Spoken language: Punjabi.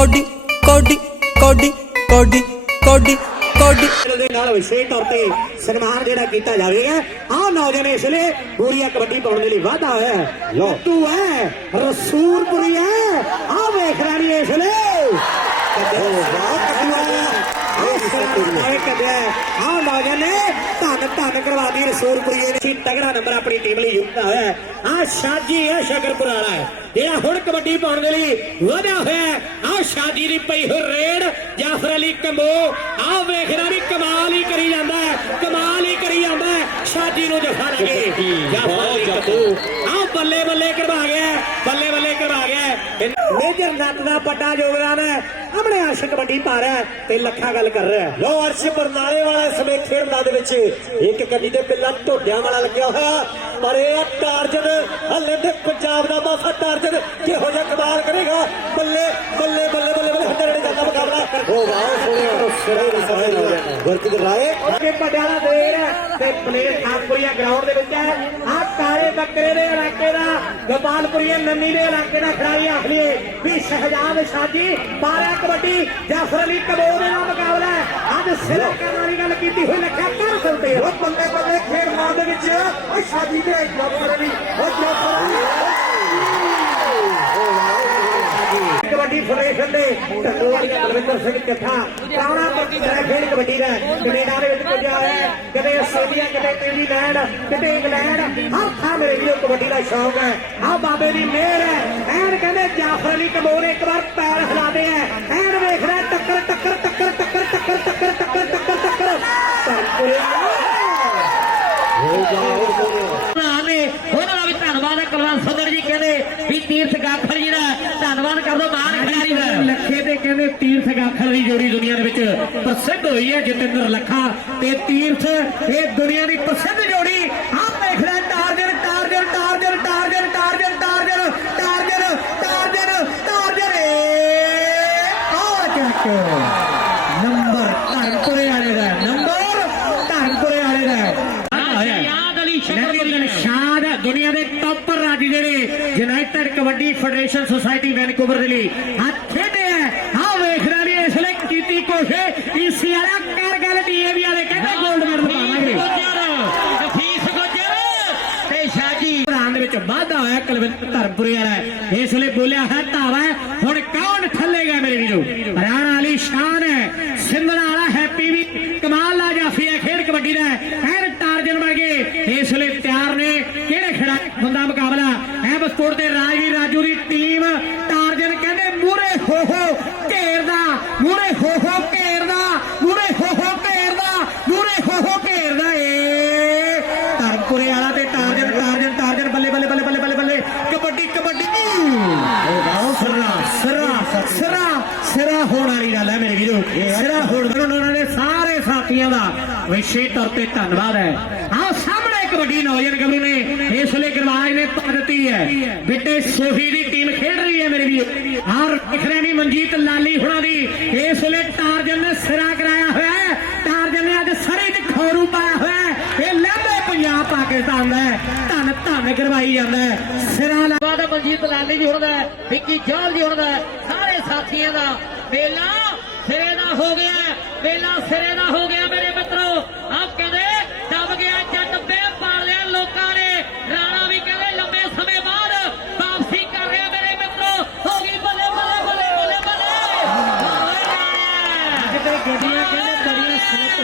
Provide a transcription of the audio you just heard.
ਕੋਡੀ ਕੋਡੀ ਕੋਡੀ ਕੋਡੀ ਕੋਡੀ ਕੋਡੀ। ਦੇ ਨਾਲ ਵਿਸ਼ੇਸ਼ ਤੌਰ ਤੇ ਸਨਮਾਨ ਜਿਹੜਾ ਕੀਤਾ ਜਾਵੇਗਾ ਆਹ ਨੌਜਵਾਨ ਇਸ ਲਈ ਗੋਰੀਆ ਕਬੱਡੀ ਪਾਉਣ ਦੇ ਲਈ ਵਾਧਾ ਹੋਇਆ ਹੈ। ਲੋ ਤੂੰ ਹੈ, ਰਸੂਲਪੁਰੀ ਹੈ, ਆਹ ਵੇਖ ਰਾਣੀ ਇਸ ਲਈ। ਆਹ ਨੌਜਵਾਨ ਨੇ ਧੰਨ ਧੰਨ ਕਰਵਾਦੀ ਰਸੂਲਪੁਰੀ ਨੇ ਤਗੜਾ ਨੰਬਰ ਆਪਣੀ ਟੀਮ ਲਈ ਯੁਕਤਾ ਹੋਇਆ ਹੈ ਆਹ ਸ਼ਾਜੀ ਹੈ ਸ਼ਕਰਪੁਰ ਵਾਲਾ ਹੈ ਜਿਹੜਾ ਹੁਣ ਕਬੱਡੀ ਪਾਉਣ ਦੇ ਲਈ ਵਧਿਆ ਹੋਇਆ ਹੈ ਸ਼ਾਜੀ ਦੀ ਪਈ ਹੋ ਰੇਡ ਜਾਫਰ ਅਲੀ ਕੰਬੋ ਆਹ ਵੇਖ ਰਾਣੀ ਕਮਾਲ ਹੀ ਕਰੀ ਜਾਂਦਾ ਹੈ ਕਮਾਲ ਹੀ ਕਰੀ ਜਾਂਦਾ ਹੈ ਸ਼ਾਜੀ ਨੂੰ ਜਫਾ ਲਗੇ ਜਾਫਰ ਅਲੀ ਕੰਬੋ ਆਹ ਬੱਲੇ ਬੱਲੇ ਕਰਵਾ ਗਿਆ ਬੱਲੇ ਬੱਲੇ ਕਰਵਾ ਗਿਆ ਇਹ ਮੇਜਰ ਨੱਤ ਦਾ ਵੱਡਾ ਯੋਗਦਾਨ ਹੈ ਆਸ਼ਕ ਕਬੱਡੀ ਪਾ ਰਿਹਾ ਤੇ ਲੱਖਾਂ ਗੱਲ ਕਰ ਰਿਹਾ ਲੋ ਅਰਸ਼ ਬਰਨਾਲੇ ਵਾਲਾ ਇਸ ਸਮੇਂ ਖੇਡ ਮੈਦਾਨ ਦੇ ਵਿੱਚ। ਇੱਕ ਗੱਡੀ ਦੇ ਪਿੱਲਾ ਢੋਡਿਆਂ ਵਾਲਾ ਲੱਗਿਆ ਹੋਇਆ। ਪਰ ਇਹ ਆ ਟਾਰਜਨ ਹੱਲੇ ਤੇ ਪੰਜਾਬ ਦਾ ਮਾਫਾ ਟਾਰਜਨ ਕਿਹੋ ਜਿਹਾ ਕਮਾਲ ਕਰੇਗਾ? ਬੱਲੇ ਬੱਲੇ ਬੱਲੇ ਬੱਲੇ ਬੱਲੇ ਰੜੇ ਜਾਂਦਾ ਮੁਕਾਬਲਾ। ਹੋ ਵਾਹ ਸਿਰੇ ਦੇ ਸਾਰੇ ਗੁਰਕਿਤ ਰਾਏ ਅੱਗੇ ਪਟਿਆਲਾ ਦੇਰ ਤੇ ਪਲੇਅਰ ਖਾਨਪੁਰੀਆ ਗਰਾਊਂਡ ਦੇ ਵਿੱਚ ਹੈ। ਆ ਕਾਲੇ ਬੱਕਰੇ ਦੇ ਇਲਾਕੇ ਦਾ ਗੋਪਾਲਪੁਰੀਆ ਨੰਨੀ ਦੇ ਇਲਾਕੇ ਦਾ ਖਿਡਾਰੀ ਆਖ ਲਈਏ ਵੀ ਸ਼ਹਿਜਾਦ ਸ਼ਾਜੀ ਬਾਰਿਆ ਕਬੱਡੀ ਜਾਫਰ ਅਲੀ ਕਬੋ ਦੇ ਨਾਲ ਮੁਕਾਬਲਾ ਹੈ। ਅੱਜ ਸਿਰ ਕਰਨ ਵਾਲੀ ਗੱਲ ਕੀਤੀ ਹੋਈ ਲੱਖਾ ਕਰ ਸਕਦੇ ਹੋ ਬੰਦੇ ਬੰਦੇ ਖੇਡ ਮਾਰ ਦੇ ਵਿੱਚ। ਉਹ ਸ਼ਾਜੀ ਦੇ ਜਾਫਰ ਅਲੀ। ਉਹ ਜਾਫਰ ਕਬੱਡੀ ਫੈਡਰੇਸ਼ਨ ਦੇ ਢੱਲੋ ਵਾਲੀ ਬਲਵਿੰਦਰ ਸਿੰਘ ਚੱਠਾ ਪ੍ਰਾਣਾ ਪੱਕੀ ਦਾ ਖੇਡ ਕਬੱਡੀ ਦਾ ਕੈਨੇਡਾ ਦੇ ਵਿੱਚ ਪੁੱਜਿਆ ਹੋਇਆ ਹੈ ਕਿਤੇ ਆਸਟ੍ਰੇਲੀਆ ਕਿਤੇ ਨਿਊਜ਼ੀਲੈਂਡ ਕਿਤੇ ਇੰਗਲੈਂਡ ਹਰ ਥਾਂ ਮੇਰੇ ਵੀਰੋ ਕਬੱਡੀ ਦਾ ਸ਼ੌਕ ਹੈ ਆਹ ਬਾਬੇ ਦੀ ਮਿਹਰ ਹੈ ਐਨ ਕਹਿੰਦੇ ਜਾਫਰ ਅਲੀ ਕਬੂਰ ਇੱਕ ਵਾਰ ਪੈਰ ਹਿਲਾਦੇ ਆ ਐਨ ਵੇਖ ਰਿਹਾ ਟੱਕਰ ਟੱਕਰ ਟੱਕਰ ਟੱਕਰ ਟੱਕਰ ਟੱਕਰ ਟੱਕਰ ਟੱਕਰ ਟੱਕਰ ਨੇ ਉਹਨਾਂ ਦਾ ਵੀ ਧੰਨਵਾਦ ਹੈ ਕੁਲਵੰਤ ਸੁੰਦਰ ਜੀ ਕਹਿੰਦੇ ਵੀ ਤੀਰਥ ਗਾਖੜ ਜੀ ਦਾ ਧੰਨਵਾਦ ਕਰ ਦੋ ਬਾਹਰ ਖਿਡਾਰੀ ਦਾ ਲੱਖੇ ਤੇ ਕਹਿੰਦੇ ਤੀਰਥ ਗਾਖੜ ਦੀ ਜੋੜੀ ਦੁਨੀਆ ਦੇ ਵਿੱਚ ਪ੍ਰਸਿੱਧ ਹੋਈ ਹੈ ਜਤਿੰਦਰ ਲੱਖਾ। ਤੇ ਤੀਰਥ ਇਹ ਦੁਨੀਆ ਦੀ ਪ੍ਰਸਿੱਧ ਜੋੜੀ ਆਹ ਦੇਖ ਲੈ Tarzan Tarzan Tarzan Tarzan Tarzan Tarzan Tarzan Tarzan Tarzan ਆ ਚੱਕ। ਨੰਬਰ ਧਰਮਪੁਰੇ ਵਾਲੇ ਦਾ ਨੰਬਰ ਧਰਮਪੁਰੇ ਵਾਲੇ ਦਾ। ਯਾਦ ਅਲੀ ਲੇਕਿਨ ਸ਼ਾਦ ਦੁਨੀਆ ਦੇ ਟੌਪਰ ਰਾਜ ਜਿਹੜੇ United Kabaddi Federation Society Vancouver ਦੇ ਲਈ ਆ ਖੇਡੇ ਨੇ ਇਸ ਲਈ ਕੀਤੀ ਕੋਸ਼ਿਸ਼ ਈਸੀ ਵਾਲਾ ਕਰ ਗੱਲ ਡੀਏਵੀ ਵਾਲੇ ਕਹਿੰਦੇ 골ਡ ਮੈਡਲ ਪਾਵਾਂਗੇ। ਫੀਸ ਗੁੱਜਰ ਤੇ ਸ਼ਾਜੀ ਭਰਾਨ ਦੇ ਵਿੱਚ ਵਾਧਾ ਹੋਇਆ ਕੁਲਵਿੰਦਰ ਧਰਮਪੁਰੇ ਵਾਲਾ ਇਸ ਲਈ ਬੋਲਿਆ ਹੈ ਧਾਵਾ ਹੈ, ਹੁਣ ਕੌਣ ਠੱਲੇਗਾ ਮੇਰੇ ਵੀਰੋ? ਹਰਿਆਣਾ ਵਾਲੀ ਸ਼ਾਨ ਹੈ। ਸਿੰਧਣਾ ਵਾਲਾ ਹੈਪੀ ਵੀ ਕਮਾਲ ਲਾ ਜਾਫੀ ਹੈ ਖੇਡ ਕਬੱਡੀ ਦਾ ਐਨ ਟਾਰਜਨ ਵਰਗੇ ਇਸ ਲਈ ਤਿਆਰ ਨੇ। ਕਿਹੜੇ ਖੜਾ ਹੁੰਦਾ ਮੁਕਾਬਲਾ? ਐ ਬਸਪੋਰਟ ਦੇ ਰਾਜਵੀਰ ਰਾਜੂ ਦੀ ਟੀਮ। ਟਾਰਜਨ ਕਹਿੰਦੇ ਮੂਰੇ ਹੋ ਹੋ ਹੋ ਹੋ ਘੇਰਦਾ ਮੂਰੇ ਹੋ ਹੋ ਘੇਰਦਾ ਮੂਰੇ ਹੋ ਹੋ ਘੇਰਦਾ ਏ। ਧਰਮਪੁਰੇ ਵਾਲਾ ਤੇ ਟਾਰਜਨ ਟਾਰਜਨ ਟਾਰਜਨ, ਬੱਲੇ ਬੱਲੇ ਬੱਲੇ ਬੱਲੇ ਬੱਲੇ ਬੱਲੇ। ਕਬੱਡੀ ਕਬੱਡੀ। ਸਰਾ ਸਰਾ ਸਰਾ ਸਰਾ ਹੋਣ ਵਾਲੀ ਗੱਲ ਹੈ ਮੇਰੇ ਵੀਰੋ। ਸਿਰਾ ਹੋਣ ਉਹਨਾਂ ਨੇ ਸਾਰੇ ਸਾਥੀਆਂ ਦਾ ਵਿਸ਼ੇ ਤੌਰ ਤੇ ਧੰਨਵਾਦ ਹੈ ਆਹ ਨੌਜਵਾਨ ਗੱਭਰੂ ਨੇ, ਇਸ ਲਈ ਗਰਵਾਜ ਨੇ ਪਾ ਦਿੱਤੀ ਹੈ। ਬਿੱਟੇ ਸੋਹੀ ਦੀ ਟੀਮ ਖੇਡ ਰਹੀ ਹੈ ਮੇਰੇ ਵੀਰੋ। ਆਹ ਦਿਖਰੇ ਨਹੀਂ ਮਨਜੀਤ ਲਾਲੀ ਹੁਣਾਂ ਦੀ, ਇਸ ਲਈ ਟਾਰਜਨ ਨੇ ਸਿਰਾ ਕਰਾਇਆ ਹੋਇਆ ਹੈ। ਟਾਰਜਨ ਨੇ ਅੱਜ ਸਰੇ ਚ ਖੌਰੂ ਪਾਇਆ ਹੋਇਆ ਹੈ। ਇਹ ਲੰਬੇ ਪੰਜਾਬ ਪਾਕਿਸਤਾਨ ਦਾ ਧੰਨ ਧੰਨ ਕਰਵਾਈ ਜਾਂਦਾ ਹੈ। ਸਿਰਾ ਲਾਵਾ ਬਾਦ ਮਨਜੀਤ ਲਾਲੀ ਵੀ ਹੁਣ ਦਾ ਵਿੱਕੀ ਜੋਲ ਜੀ ਹੁਣ ਦਾ ਸਾਰੇ ਸਾਥੀਆਂ ਦਾ ਵੇਲਾ ਸਿਰੇ ਦਾ ਹੋ ਗਿਆ ਵੇਲਾ ਸਿਰੇ ਦਾ ਹੋ ਗਿਆ ਮੇਰੇ ਮਿੱਤਰ।